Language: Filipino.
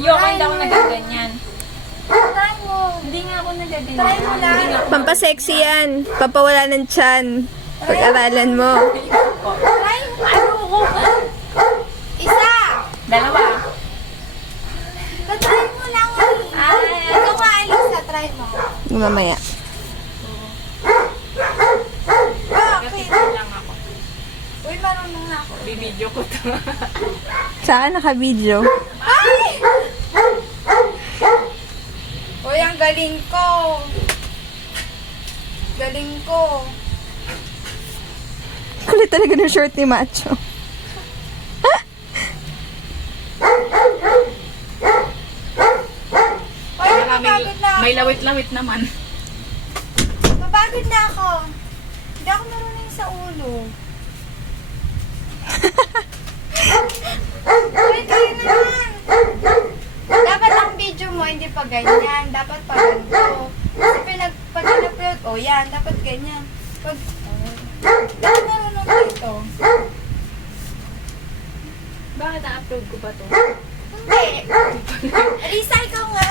Yoko, hindi ako nagaganyan. Try mo. Hindi nga ako nagaganyan. Try mo lang. Hindi nga ako. Pampasexy yan. Papawala ng tiyan. Pag-aralan mo. Try mo. Ayoko. Isa. Dalawa. Try mo lang. Ikaw nga, Alisa. Try mo. Mamaya. Okay. Kasi lang ako. Uy, marunong na ako. Bibidyo ko to. Saan naka-video? Ay! Uy, ang galing ko. Galing ko. Kulit talaga ng short ni Macho. Uy, mapagod na ako. May lawit-lawit naman. Mapagod na ako. Hindi ako marunong sa ulo. Uy, kayo naman. Dapat ang video mo hindi pa ganyan. Dapat pa ganito. Kasi pag in-upload, yan. Dapat ganyan. Dapat marunong ko ito. Bakit na-upload ko ba to? Hindi. Alisa, ikaw nga.